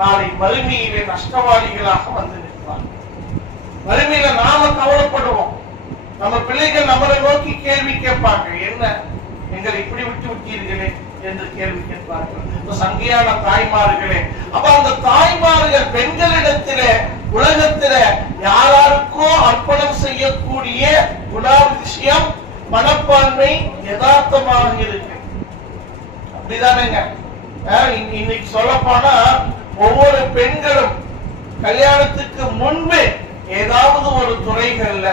நாளை மறுமையிலே நஷ்டவாளிகளாக வந்து நிற்பார். மறுமையில நாம கவலைப்படுவோம். நம்ம பிள்ளைகள் நம்மளை நோக்கி கேள்வி கேட்பாங்க, என்ன எங்களை இப்படி விட்டு விட்டீர்களே என்று கேள்வி கேட்பார்கள். சங்கையான தாய்மார்களே, அப்ப அந்த தாய்மார்கள் பெண்களிடத்திலே உலகத்தில யாராருக்கோ அர்ப்பணம் செய்யக்கூடிய குணாதிசயம் மனப்பான்மை யதார்த்தமாக இருக்கு. அப்படிதானேங்க? இன்னைக்கு சொல்ல போனா ஒவ்வொரு பெண்களும் கல்யாணத்துக்கு முன்பே ஏதாவது ஒரு துறைகள்ல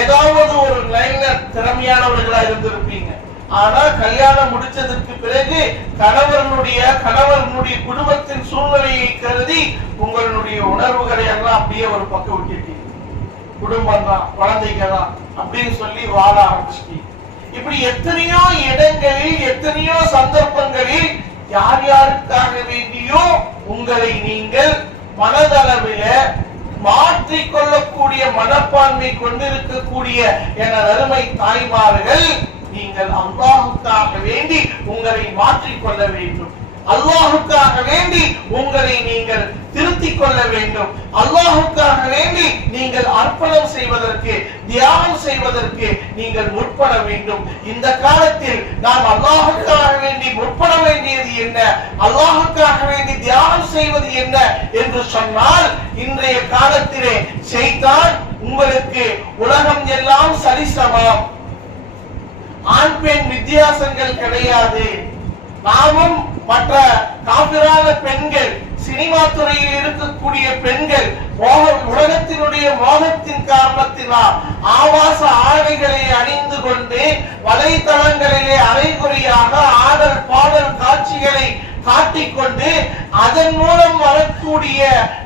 ஏதாவது ஒரு லைன்ல திறமையானவர்களா இருந்திருப்பீங்க. ஆனா கல்யாணம் முடிச்சதுக்கு பிறகு கணவனுடைய குடும்பத்தின் சூழ்நிலையை கருதி உங்களுடைய உணர்வுகளை எல்லாம் அப்படியே ஒரு பக்கம் விட்டுட்டீங்க. குடும்பம் தான், குழந்தைங்க தான் அப்படின்னு சொல்லி வாழ ஆரம்பிச்சிட்டீங்க. இப்படி எத்தனையோ இடங்களில் எத்தனையோ சந்தர்ப்பங்களில் யார் யாருக்காக வேண்டியோ உங்களை நீங்கள் மனதளவில மாற்றிக் கொள்ளக்கூடிய மனப்பான்மை கொண்டிருக்கக்கூடிய என அருமை தாய்மார்கள், நீங்கள் அல்லாஹுக்காக வேண்டி உங்களை மாற்றிக்கொள்ள வேண்டும். அல்லாஹுக்காக வேண்டி உங்களை நீங்கள் திருத்திக் கொள்ள வேண்டும். அல்லாஹுக்காக வேண்டி நீங்கள் அர்ப்பணம் செய்வதற்கு, தியாகம் செய்வதற்கு நீங்கள் முற்பட வேண்டும். இந்த காலத்தில் நாம் அல்லாஹுக்காக வேண்டி முற்பட வேண்டியது என்ன, அல்லாஹுக்காக வேண்டி தியாகம் செய்வது என்ன என்று சொன்னால், இன்றைய காலத்திலே ஷைத்தான் உங்களுக்கு உலகம் எல்லாம் சரிசமம், ஆண் பெண் வித்தியாசங்கள் கிடையாது, நாமும் மற்ற காபிரான பெண்கள், சினிமா துறையில் இருக்கக்கூடிய பெண்கள் உலகத்தினுடைய மோகத்தின் காரணத்தினால் ஆபாச ஆடைகளை அணிந்து கொண்டு வலைத்தளங்களிலே அரைகுறையாக ஆடல் பாடல் காட்சிகளை காட்டிக்கொண்டு அதன் மூலம் வரக்கூடிய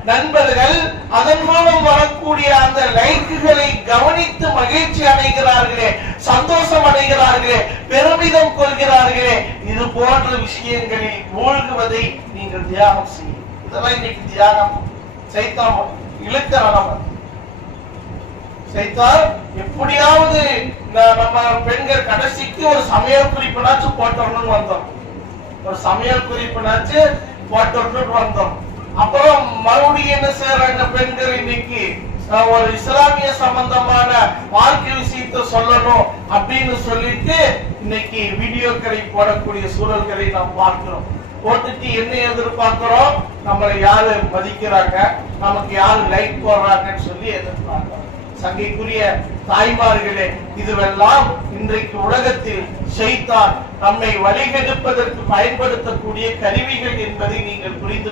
நண்பர்கள், அதன் மூலம் வரக்கூடிய அந்த லைக்குகளை கவனித்து மகிழ்ச்சி அடைகிறார்களே, சந்தோஷம் அடைகிறார்களே, பெருமிதம் கொள்கிறார்களே, இது போன்ற விஷயங்களில் மூழ்குவதை நீங்கள் தியாகம் செய்யும். இதெல்லாம் இன்னைக்கு தியாகம். சைத்தான் இழுக்கிறவன் சைத்தான் எப்படியாவது நம்ம பெண்கள் கடைசிக்கு ஒரு சமையல் குறிப்பினாச்சும் போட்டோம்னு வந்தோம், ஒரு சமையல் குறிப்பினாச்சு போட்டு வந்தோம். அப்புறம் மறுபடியும் என்ன செய்யறாங்க பெண்கள், இன்னைக்கு ஒரு இஸ்லாமிய சம்பந்தமான வாழ்க்கை விஷயத்தை சொல்லணும் அப்படின்னு சொல்லிட்டு இன்னைக்கு வீடியோக்களை போடக்கூடிய சூழல்களை நாம் பார்க்கிறோம். போட்டுட்டு என்ன எதிர்பார்க்கிறோம், நம்மளை யாரு மதிக்கிறாங்க, நமக்கு யாரு லைக் போடுறாங்கன்னு சொல்லி எதிர்பார்க்கிறோம். சங்கைக்குரிய தாய்மார்களே, இதுவெல்லாம் இன்றைக்கு உலகத்தில் ஷைத்தான் நம்மை வழிகெடுப்பதற்கு பயன்படுத்தக்கூடிய கருவிகள் என்பதை நீங்கள் புரிந்து